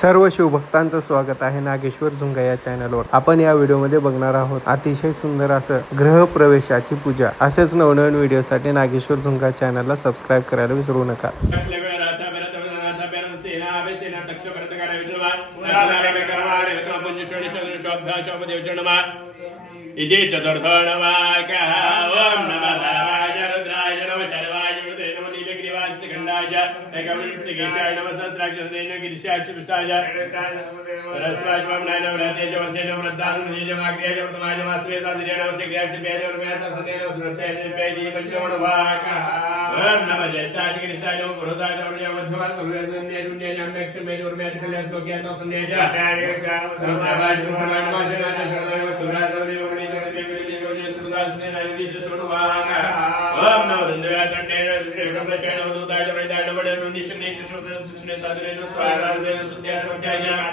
सर्व शिवभक्तांचं स्वागत आहे नागेश्वर झुंगा या चॅनलवर। आपण या व्हिडिओमध्ये बघणार आहोत अतिशय सुंदर असं गृहप्रवेशाची पूजा। असेच नवनवीन व्हिडिओसाठी नागेश्वर झुंगा चॅनलला सबस्क्राइब करायला विसरू नका। इति चतुर्थो नवाकः ओम नमः देवाय रुद्राय नमः शर्वाय नमः नमः नीलग्रीवाय खंडाय एकविंशतिकेशाय नमः सहस्राक्षसेन गिरिशाय शिवष्टाय रस्वाय वामनाय नमः तेज वसेन वृद्धान निजमाग्र्याय वर्तमाय नमः स्वेतादिर्य नमः सिग्र्याय सिप्याय नमः ससनेन सुरताय सिप्याय पंचमो नवाकः ओम नमः ज्येष्ठाय गिरिशाय नमः पुरोधाय नमः मध्यमाय गुरुवेदन्य दुन्य नमः क्षमे जोर्म्य कल्याण श्लोक्या संन्याय सहस्राय नमः शरणाय शरणाय सुराय ओम नमो दंडयाय दंडेन श्रीकृष्णेन दूताय प्रदाय नमः निशने श्रोत्र सुष्णे सादरेन स्वारादेन सुत्याय प्रत्याय नमः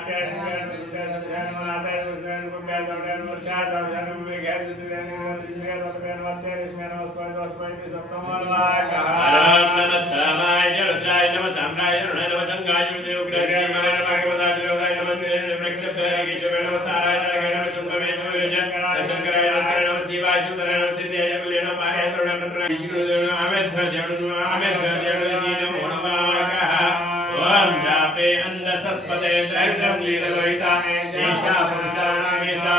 समाय रुद्राय नमः साम्राय नमः शंगाय देवग्रहाय नमः भगवताय देवताय नमः वृक्षेश्वराय केशवाय नमः साराय नमः शंभवे नमः शंकराय नमः शिवाय सुंदराय नमः सिद्धाय कुलेन पाराय तरुण विष्णु आमेध नमो नमः ओम जापे अंधसस्पते दरिद्रं लीललोहिता शेषा पुरुषाणामेषा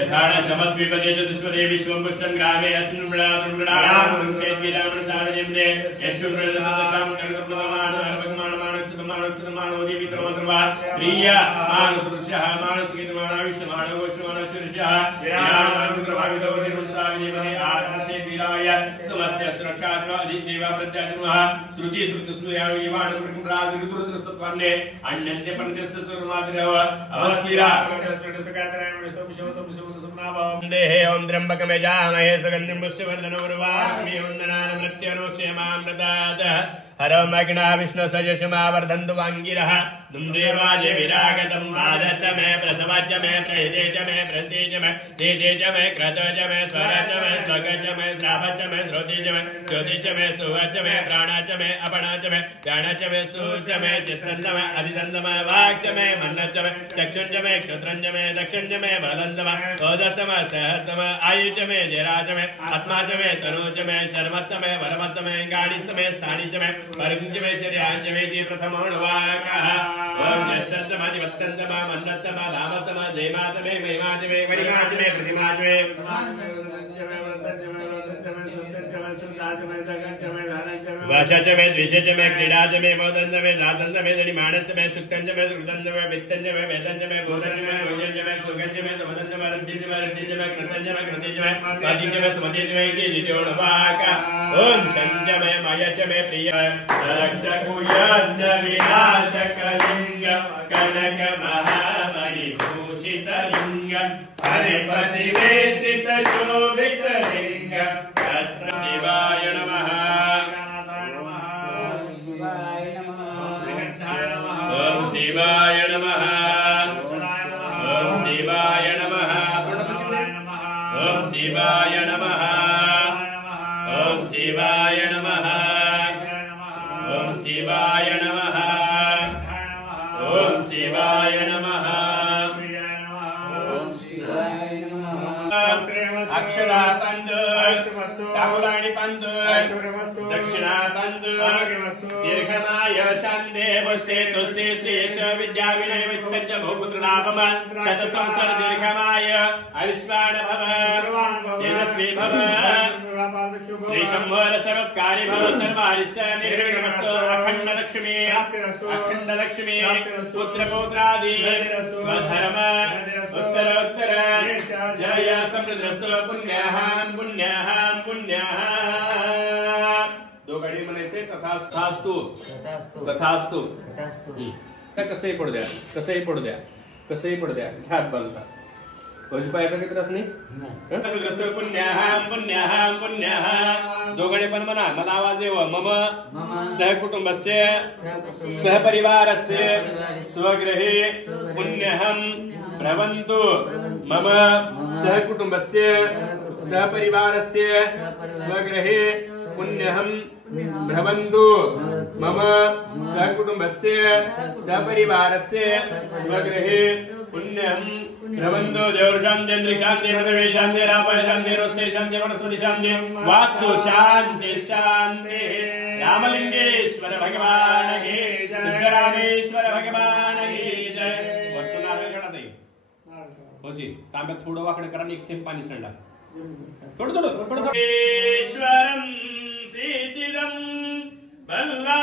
यथाणशमस्विपदे चतुष्पदे विश्वं पुष्टं ग्रामे अस्मिन् मृडातुं क्षेद्विरामणसारजिम्ने यशुप्रदशां कर्तप्रमाणमानोदि विक्रमद्रवा प्रिया मानतुरुषः मानसुखितमानविश्वमानवोषमानशुरुषः विरामविक्रमाविदवतिरुषाविनिमने आत्मक्षेद्विराय समस्य सुरक्षात्वा अधिदेवा प्रत्याचनुः श्रुति श्रुतिस्नुयाविवाणप्रकुम्रादिरुद्रसत्वर्णे अन्यन्ते पञ्चस्वरुमादिरव अवस्थिरा देहे ओम त्र्यंबकमेजामहे सुगन्धिं पुष्टिवर्धनं उर्वारुकमिह वन्दनान् मृत्युनुक्षेमां प्रदातः हरं अग्ना विष्णु सजशमा वर्धन्तु वाङ्गिरः दुम्रेवाजे विरागतं वादच मे प्रसवच मे प्रहिते च मे प्रस्ते च मे देदे च मे क्रत च मे स्वर च मे स्वग च मे श्राव च मे श्रोति च मे ज्योति च मे सुव च मे प्राण च मे अपण च मे ज्ञान च मे सूर च मे चित्तं च मे अधितं च मे वाक् च मे मन च मे चक्षुं च मे क्षत्रं च मे दक्षं च मे बलं च मे ओजः च मे सहः च मे आयु च मे जरा च मे आत्मा च मे तनु च मे शर्म च मे वरम च मे गाणि च मे साणि च मे परञ्चमेश्वर्याञ्जमेति प्रथमो नवाकः ओम ज्येष्ठञ्चमादिवत्तञ्चमा मन्नच्चमा धामच्चमा जयमाचमे महिमाचमे परिमाचमे प्रतिमाचमे वशचमे द्विषचमे क्रीडाचमे मोदञ्चमे जातञ्चमे दणिमाणच्चमे सुक्तञ्चमे सुकृतञ्चमे वित्तञ्चमे वेदञ्चमे बोधञ्चमे भोजञ्चमे सुगञ्चमे समदञ्चमे रद्दिञ्चमे रद्दिञ्चमे कृतञ्चमे कृतिञ्चमे वादिञ्चमे सुमतिञ्चमे इति द्वितीयो नवाकः ओम शञ्चमे मयचमे प्रिय रक्षकुयज्ञ विनाशकलिंग कनक महामणिभूषितलिंग हरिपतिवेष्टित शोभितलिंग तत्र शिवाय नमः ओम शिवाय नमः ओम शिवाय नमः ओम शिवाय नमः ओम शिवाय नमः ओम शिवाय नमः ओम शिवाय नमः ओम शिवाय नमः अक्षरा बंधु तांबुलानी बंधु दक्षिणा बंधु दीर्घमाय शांते पुष्टे तुष्टे श्रेयश विद्या विनय वित्तञ्च भूपुत्रलाभम शत संवत्सर दीर्घमाय आयुष्मान भव तेजस्वी भव श्री शंभर सर्वकारी भव सर्वारिष्ट निर्विघ्नमस्तु अखंड लक्ष्मी पुत्र पौत्रादि स्वधर्म उत्तरोत्तर जय समृद्धस्तु पुण्याः दो घडी म्हणायचे तथास्तु तथास्तु कसंही पडू द्या घ्या बाजूला भोजपायाचा काही त्रास नाही पुण्याः दोघे पण म्हणा मला आवाज येव मम सहकुटुंबस्य सहपरिवारस्य स्वगृहे पुण्यहं प्रवन्तु मम सहकुटुंबस्य सपरिवारस्य स्वगृहे पुण्यहं भ्रमन्तु मम सकुटुम्बस्य सपरिवारस्य स्वगृहे पुण्यहं भ्रमन्तु देवशान्ति त्रिशान्ति पृथिवी शान्ति रापः शान्ति रोस्ते शान्ति वनस्पति शान्ति वास्तु शान्ति शान्ति रामलिंगेश्वर भगवान की जय सिद्धरामेश्वर भगवान की जय होजी तांब्यात थोडं वाकडं करा आणि एक थेंब पाणी सांडा थोडं ईश्वरं सिद्धिदं बल्ला